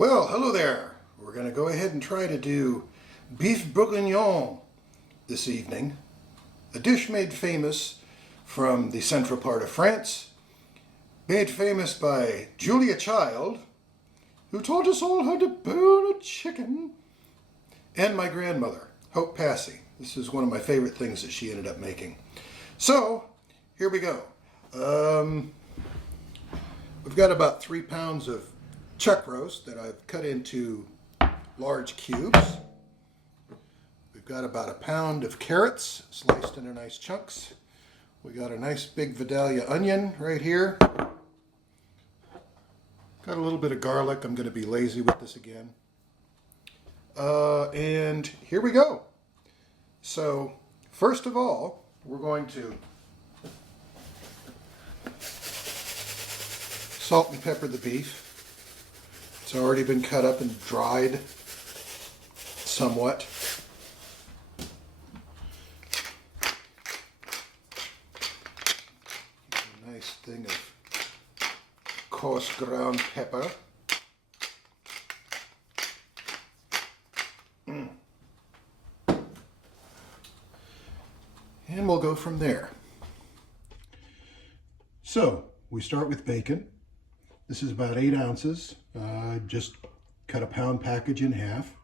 Well, hello there. We're going to go ahead and try to do beef bourguignon this evening, a dish made famous from the central part of France, made famous by Julia Child, who taught us all how to bone a chicken, and my grandmother, Hope Passy. This is one of my favorite things that she ended up making. So, here we go. We've got about 3 pounds of chuck roast that I've cut into large cubes. We've got about a pound of carrots sliced into nice chunks. We got a nice big Vidalia onion right here. Got a little bit of garlic. I'm going to be lazy with this again. And here we go. So first of all, we're going to salt and pepper the beef. It's already been cut up and dried somewhat. A nice thing of coarse ground pepper. And we'll go from there. So, we start with bacon. This is about 8 ounces. Just cut a pound package in half.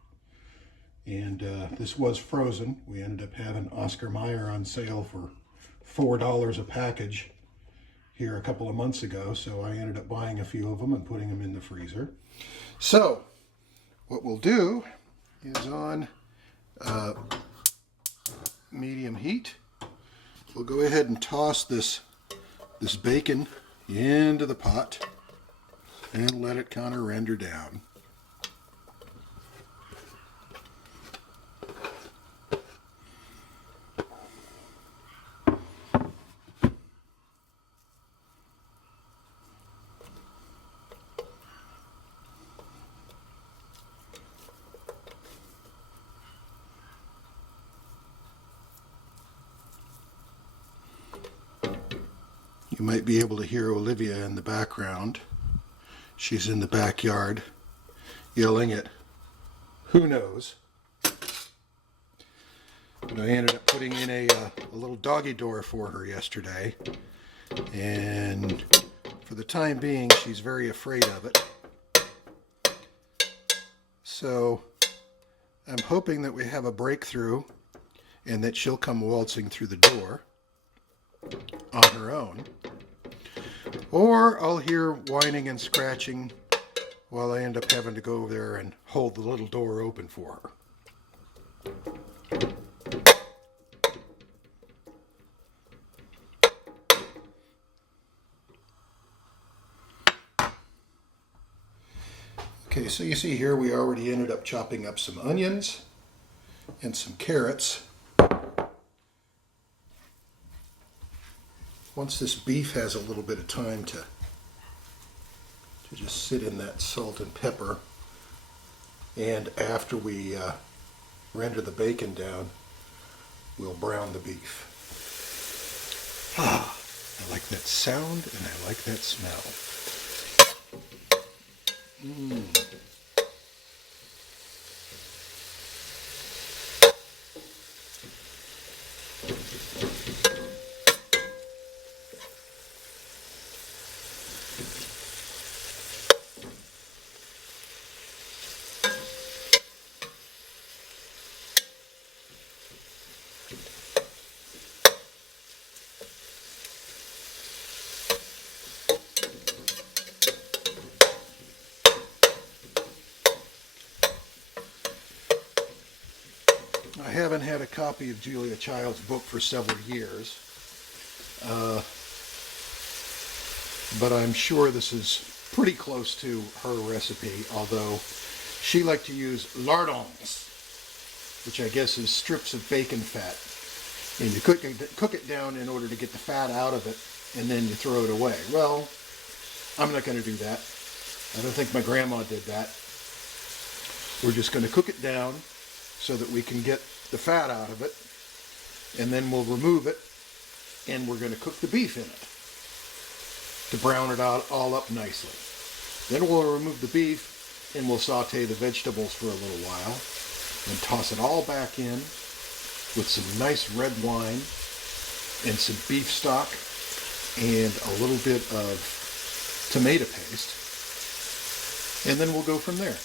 And this was frozen. We ended up having Oscar Mayer on sale for $4 a package here a couple of months ago. So I ended up buying a few of them and putting them in the freezer. So, what we'll do is on medium heat, we'll go ahead and toss this bacon into the pot and let it kind of render down. You might be able to hear Olivia in the background. She's in the backyard yelling at who knows. But I ended up putting in a little doggy door for her yesterday. And for the time being, she's very afraid of it. So I'm hoping that we have a breakthrough and that she'll come waltzing through the door on her own. Or I'll hear whining and scratching while I end up having to go over there and hold the little door open for her. Okay, so you see here we already ended up chopping up some onions and some carrots. Once this beef has a little bit of time to just sit in that salt and pepper, and after we render the bacon down, we'll brown the beef. Ah, I like that sound and I like that smell. I haven't had a copy of Julia Child's book for several years, but I'm sure this is pretty close to her recipe, although she liked to use lardons, which I guess is strips of bacon fat. And you cook it down in order to get the fat out of it, and then you throw it away. Well, I'm not going to do that. I don't think my grandma did that. We're just going to cook it down so that we can get the fat out of it, and then we'll remove it, and we're going to cook the beef in it to brown it out all up nicely. Then we'll remove the beef and we'll saute the vegetables for a little while and toss it all back in with some nice red wine and some beef stock and a little bit of tomato paste, and then we'll go from there.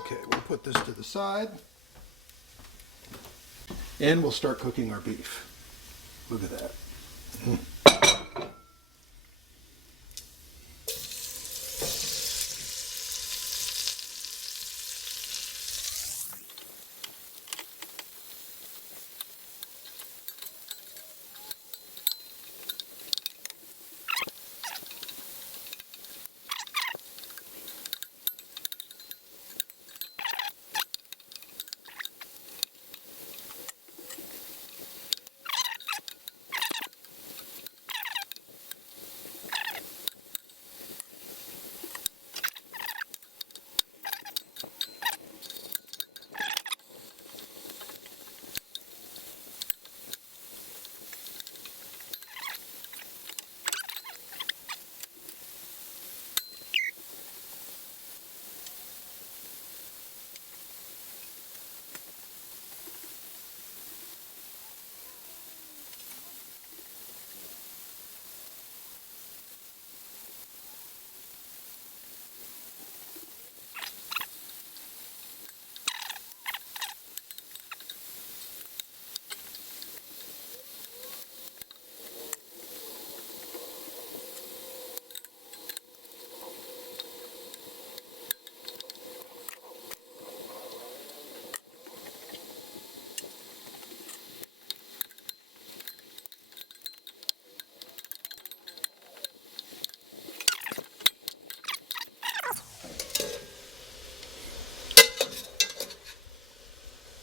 Okay, we'll put this to the side and we'll start cooking our beef. Look at that.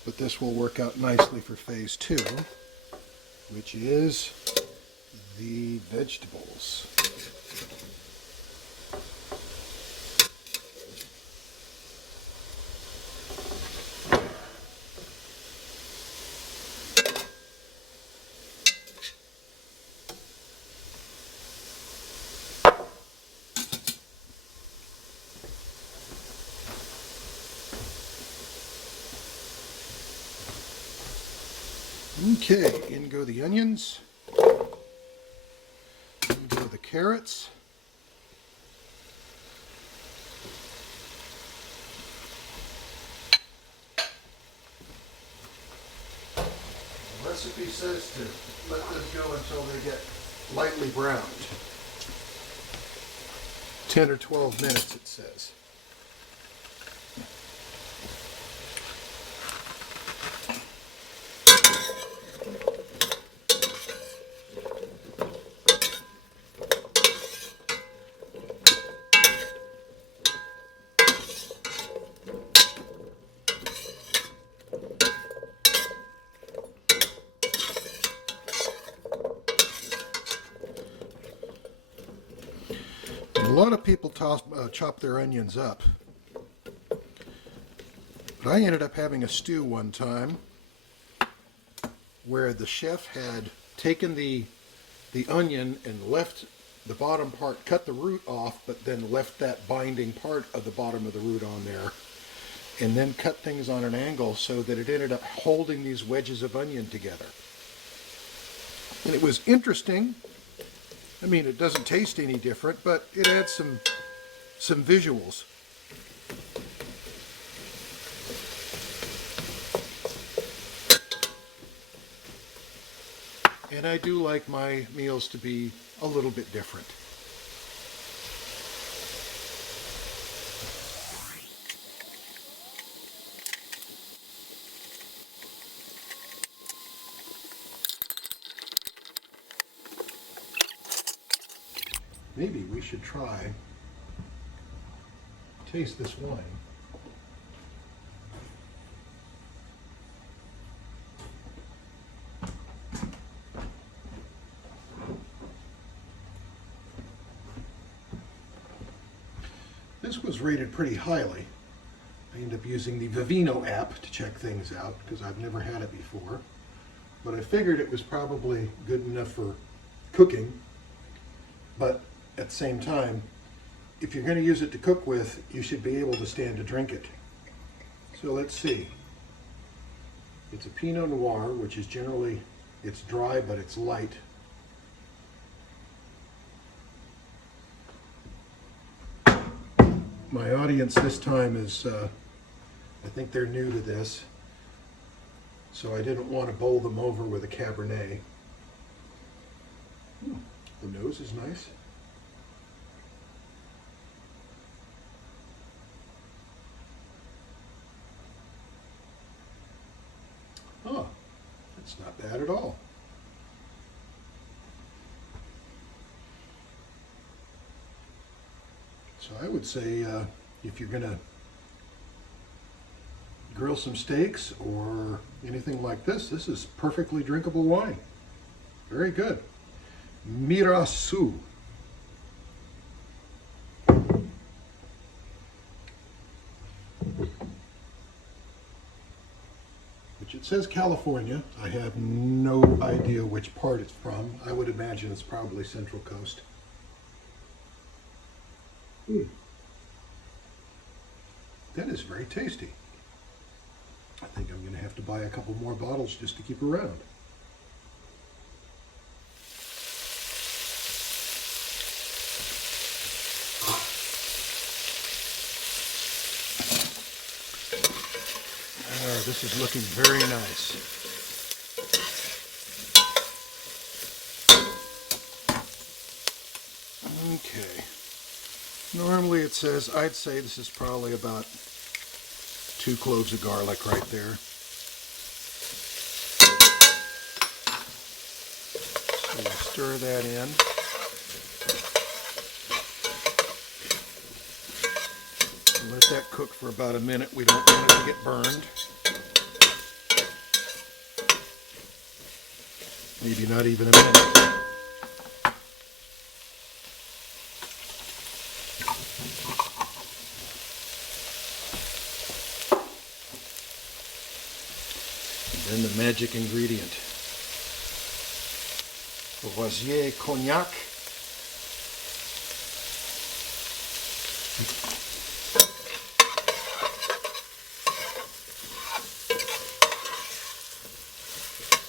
But this will work out nicely for phase 2, which is the vegetables. Okay, in go the onions, in go the carrots, the recipe says to let them go until they get lightly browned. 10 or 12 minutes it says. A lot of people chop their onions up, but I ended up having a stew one time where the chef had taken the onion and left the bottom part, cut the root off, but then left that binding part of the bottom of the root on there, and then cut things on an angle so that it ended up holding these wedges of onion together. And it was interesting. I mean, it doesn't taste any different, but it adds some visuals. And I do like my meals to be a little bit different. maybe we should try taste this wine. This was rated pretty highly. I ended up using the Vivino app to check things out because I've never had it before. But I figured it was probably good enough for cooking. But at the same time, if you're going to use it to cook with, you should be able to stand to drink it. So let's see. It's a Pinot Noir, which is generally, it's dry but it's light. My audience this time is, I think they're new to this, so I didn't want to bowl them over with a Cabernet. The nose is nice. Oh, it's not bad at all. So I would say if you're going to grill some steaks or anything like this, this is perfectly drinkable wine. Very good. Mirasu. Which it says California. I have no idea which part it's from. I would imagine it's probably Central Coast. That is very tasty. I think I'm going to have to buy a couple more bottles just to keep around. This is looking very nice. Okay. Normally it says, I'd say this is probably about 2 cloves of garlic right there. So we'll stir that in. Let that cook for about a minute. We don't want it to get burned. Maybe not even a minute. Then the magic ingredient, Rosier Cognac.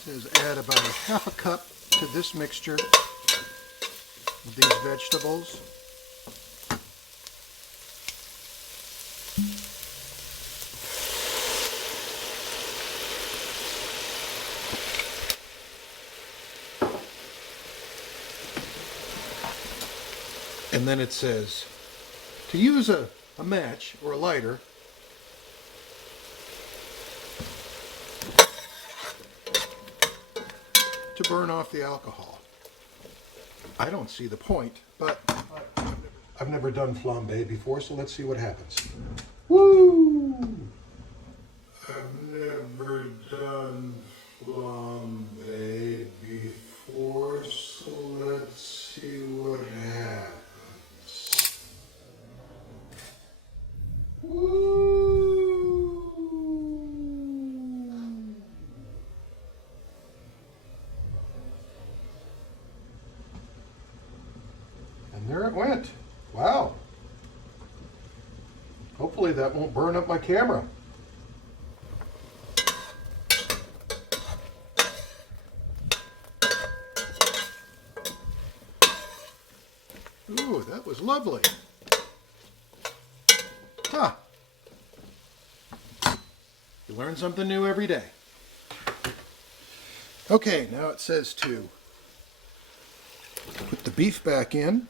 It says add about a half a cup to this mixture of these vegetables. And then it says to use a match or a lighter to burn off the alcohol. I don't see the point, but I've never done flambe before, so let's see what happens. Woo! I've never done flambe before, so let's see what happens. And there it went. Wow. Hopefully that won't burn up my camera. Ooh, that was lovely. Huh. You learn something new every day. Okay, now it says to put the beef back in,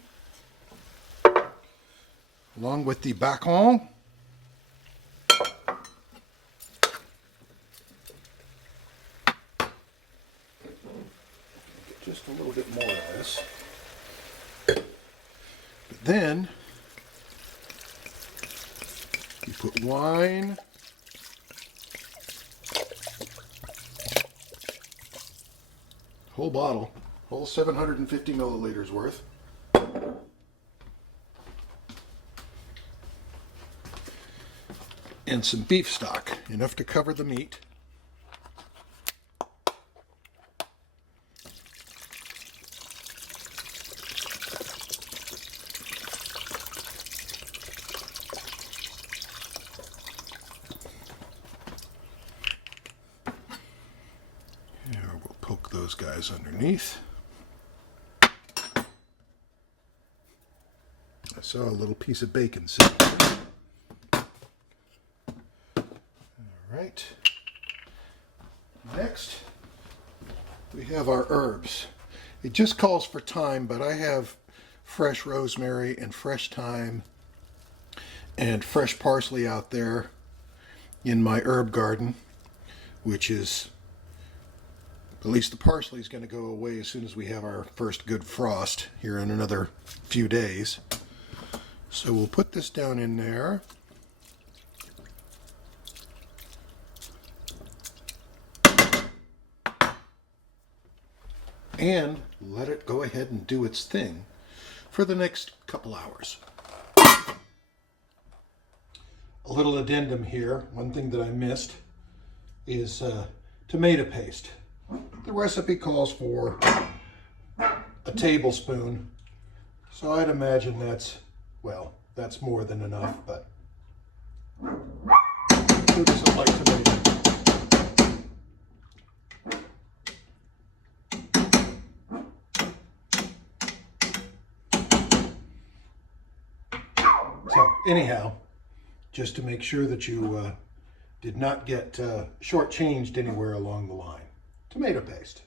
along with the bacon. Get just a little bit more of this. Then you put wine, whole bottle, whole 750 milliliters worth. And some beef stock, enough to cover the meat. Here, we'll poke those guys underneath. I saw a little piece of bacon sitting there. Right. Next, we have our herbs. It just calls for thyme, but I have fresh rosemary and fresh thyme and fresh parsley out there in my herb garden, which is, at least the parsley is going to go away as soon as we have our first good frost here in another few days. So we'll put this down in there. And let it go ahead and do its thing for the next couple hours. A little addendum here, one thing that I missed is tomato paste. The recipe calls for a tablespoon, so I'd imagine that's, well, that's more than enough, but who doesn't like tomato? So anyhow, just to make sure that you did not get shortchanged anywhere along the line, tomato paste.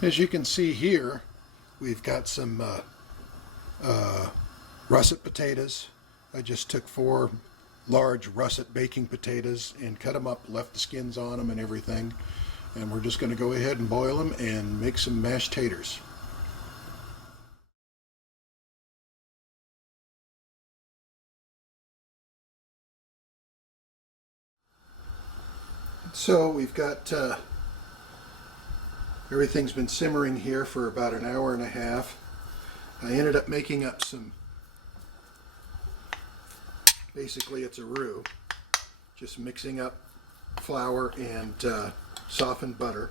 As you can see here, we've got some russet potatoes. I just took 4 large russet baking potatoes and cut them up, left the skins on them and everything. And we're just going to go ahead and boil them and make some mashed taters. So we've got everything's been simmering here for about an hour and a half. I ended up making up some, basically it's a roux, just mixing up flour and softened butter.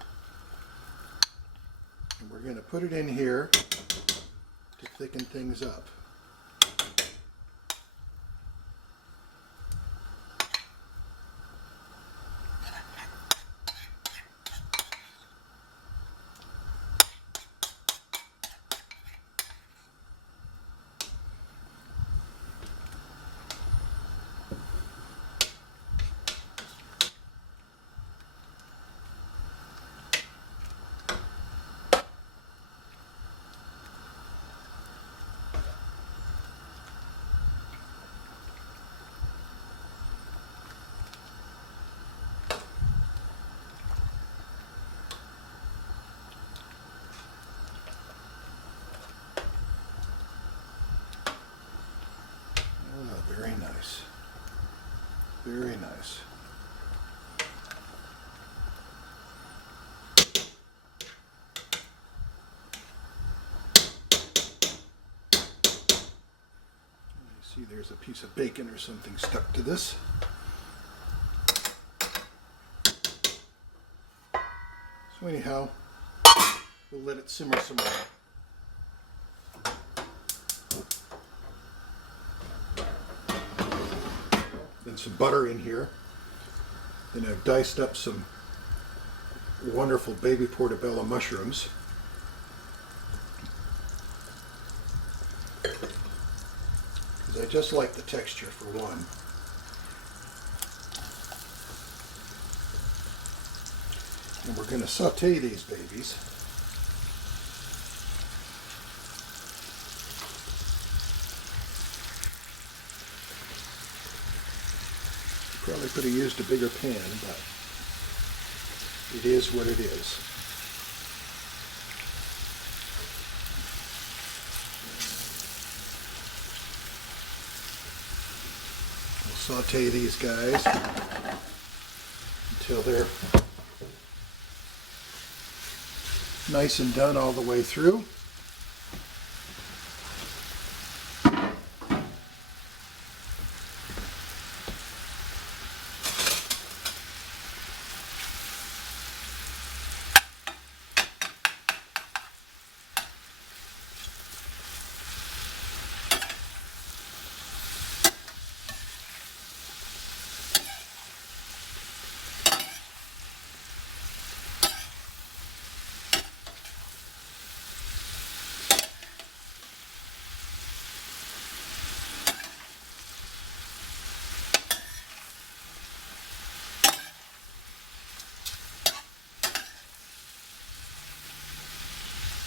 And we're going to put it in here to thicken things up. Very nice. Very nice. See, there's a piece of bacon or something stuck to this. So anyhow, we'll let it simmer some more. Then some butter in here. Then I've diced up some wonderful baby portobello mushrooms. Because I just like the texture for one. And we're going to saute these babies. Probably could have used a bigger pan, but It is what it is. We'll saute these guys until they're nice and done all the way through.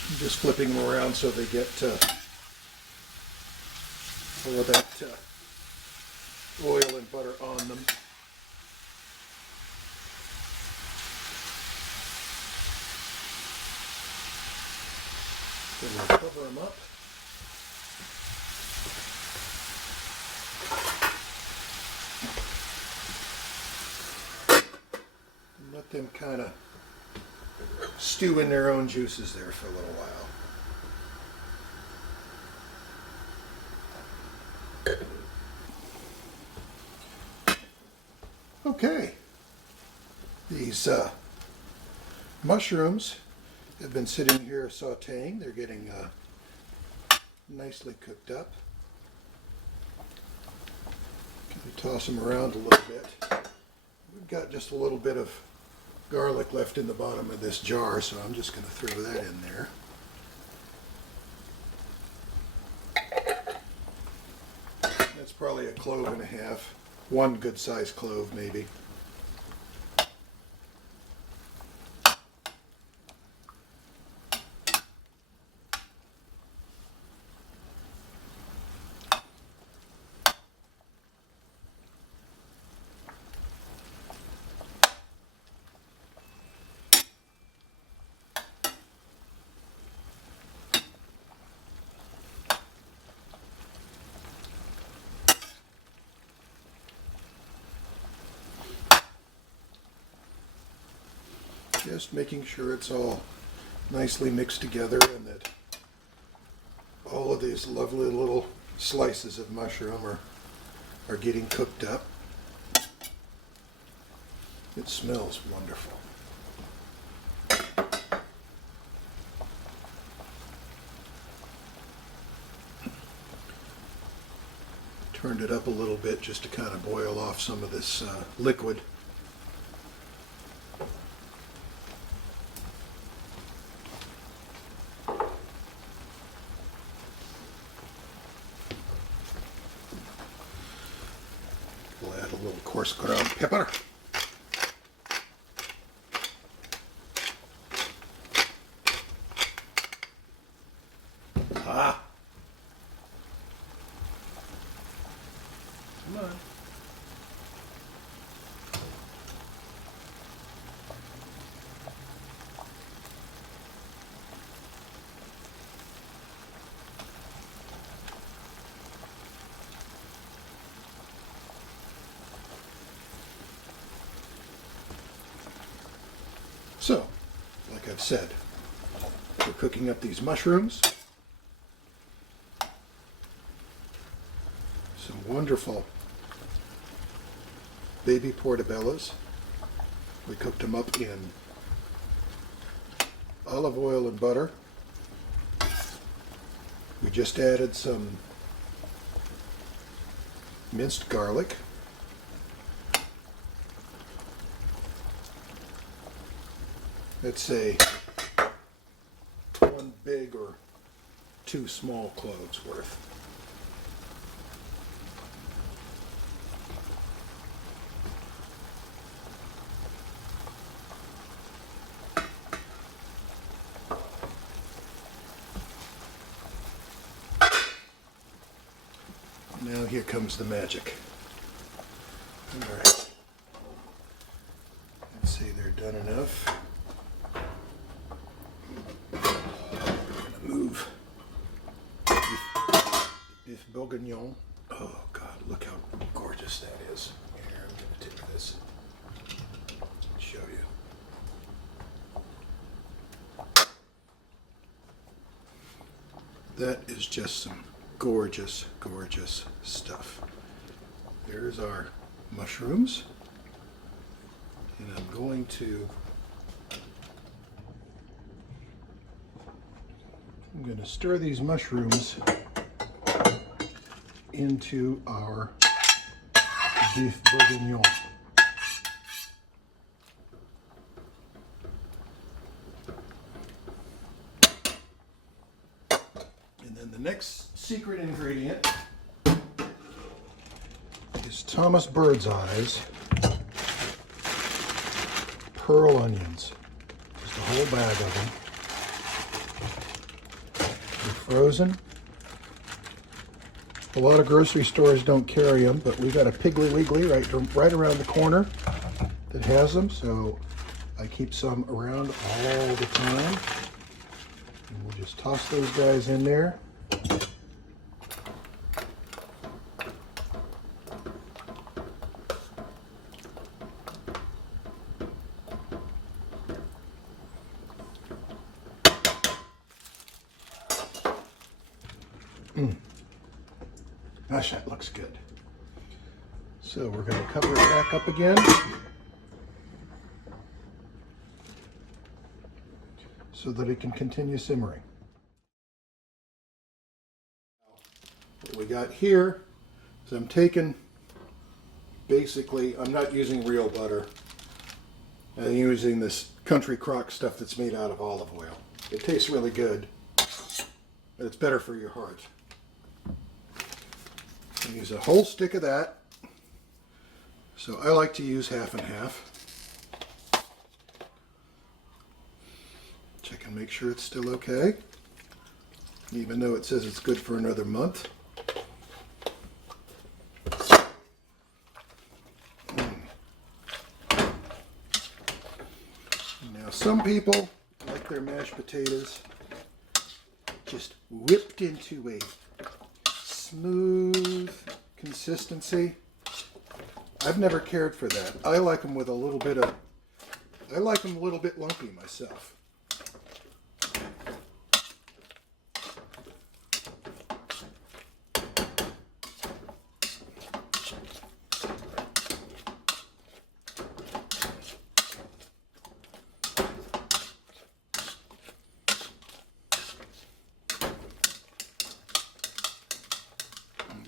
I'm just flipping them around so they get all of that oil and butter on them. Then we'll cover them up. And let them kind of stew in their own juices there for a little while. Okay, these mushrooms have been sitting here sauteing. They're getting nicely cooked up. Can we toss them around a little bit? We've got just a little bit of garlic left in the bottom of this jar, so I'm just going to throw that in there. That's probably a clove and a half. One good sized clove maybe. Just making sure it's all nicely mixed together and that all of these lovely little slices of mushroom are getting cooked up. It smells wonderful. Turned it up a little bit just to kind of boil off some of this liquid. We'll add a little coarse ground pepper. Ah! Come on. So, like I've said, we're cooking up these mushrooms. Some wonderful baby portobellos. We cooked them up in olive oil and butter. We just added some minced garlic. Let's say 1 big or 2 small cloves worth. Now here comes the magic. All right. Let's see, they're done enough. I'm going to move beef Bourguignon. Oh God, look how gorgeous that is. Here, I'm going to take this and show you. That is just some gorgeous, gorgeous stuff. There's our mushrooms. And I'm going to stir these mushrooms into our beef bourguignon. And then the next secret ingredient is Thomas Birdseye's pearl onions. Just a whole bag of them. They're frozen. A lot of grocery stores don't carry them, but we got a Piggly Wiggly right around the corner that has them, so I keep some around all the time. And we'll just toss those guys in there. Gosh, that looks good. So we're going to cover it back up again. So that it can continue simmering. What we got here is I'm taking, basically, I'm not using real butter. I'm using this country crock stuff that's made out of olive oil. It tastes really good, but it's better for your heart. I use a whole stick of that. So I like to use half and half. Check and make sure it's still okay, even though it says it's good for another month. Now some people like their mashed potatoes just whipped into a smooth consistency. I've never cared for that. I like them with a little bit of, I like them a little bit lumpy myself.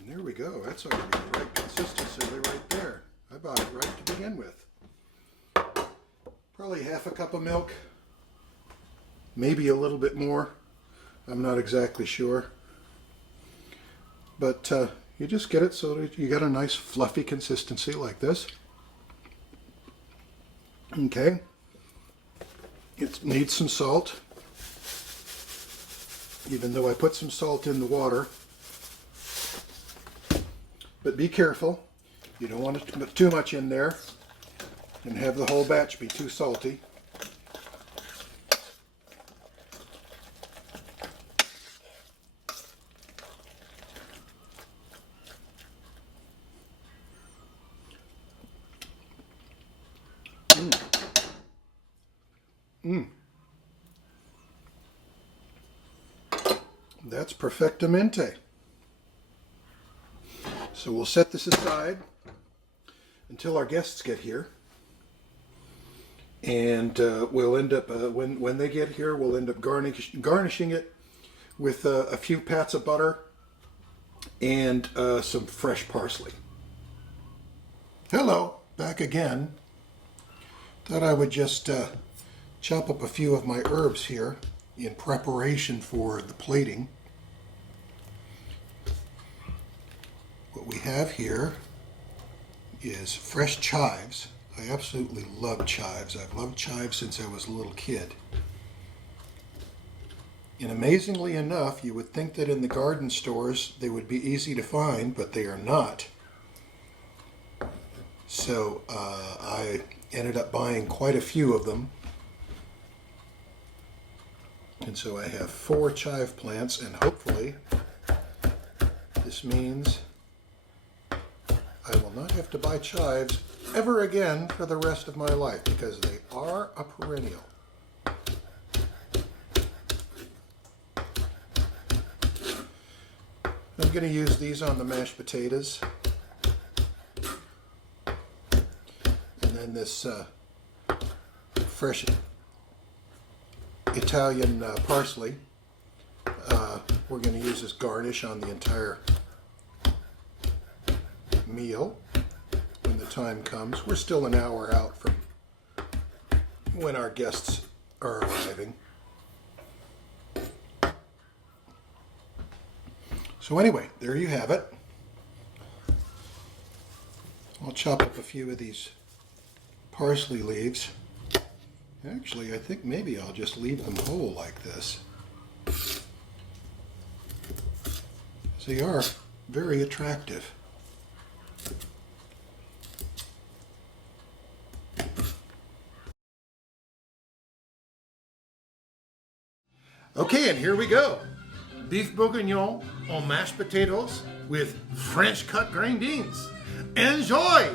There we go. That's already the right consistency right there. I bought it right to begin with. Probably half a cup of milk. Maybe a little bit more. I'm not exactly sure. But you just get it so that you get a nice fluffy consistency like this. Okay. It needs some salt. Even though I put some salt in the water. But be careful, you don't want to put too much in there and have the whole batch be too salty. That's perfectamente. So we'll set this aside until our guests get here, and we'll end up when they get here, we'll end up garnishing it with a few pats of butter and some fresh parsley. Hello, back again. Thought I would just chop up a few of my herbs here in preparation for the plating. What we have here is fresh chives. I absolutely love chives. I've loved chives since I was a little kid. And amazingly enough, you would think that in the garden stores they would be easy to find, but they are not. So I ended up buying quite a few of them. And so I have 4 chive plants, and hopefully this means I will not have to buy chives ever again for the rest of my life, because they are a perennial. I'm going to use these on the mashed potatoes. And then this fresh Italian parsley, we're going to use as garnish on the entire meal when the time comes. We're still an hour out from when our guests are arriving. So anyway, there you have it. I'll chop up a few of these parsley leaves. Actually, I think maybe I'll just leave them whole like this. They are very attractive. Okay, and here we go. Beef bourguignon on mashed potatoes with French cut green beans. Enjoy!